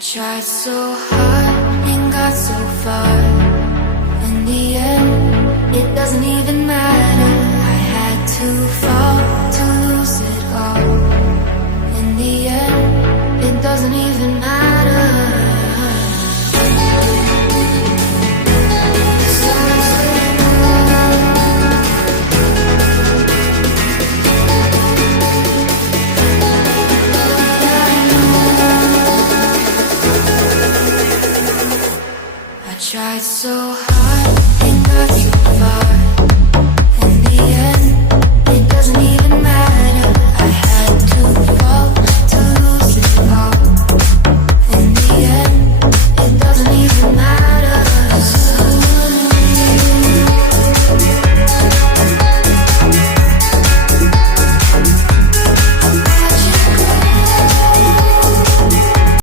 Tried so hard and got so far. In the end, it doesn't even matter. I had to fall to lose it all. In the end, it doesn't even matter. Tried so hard.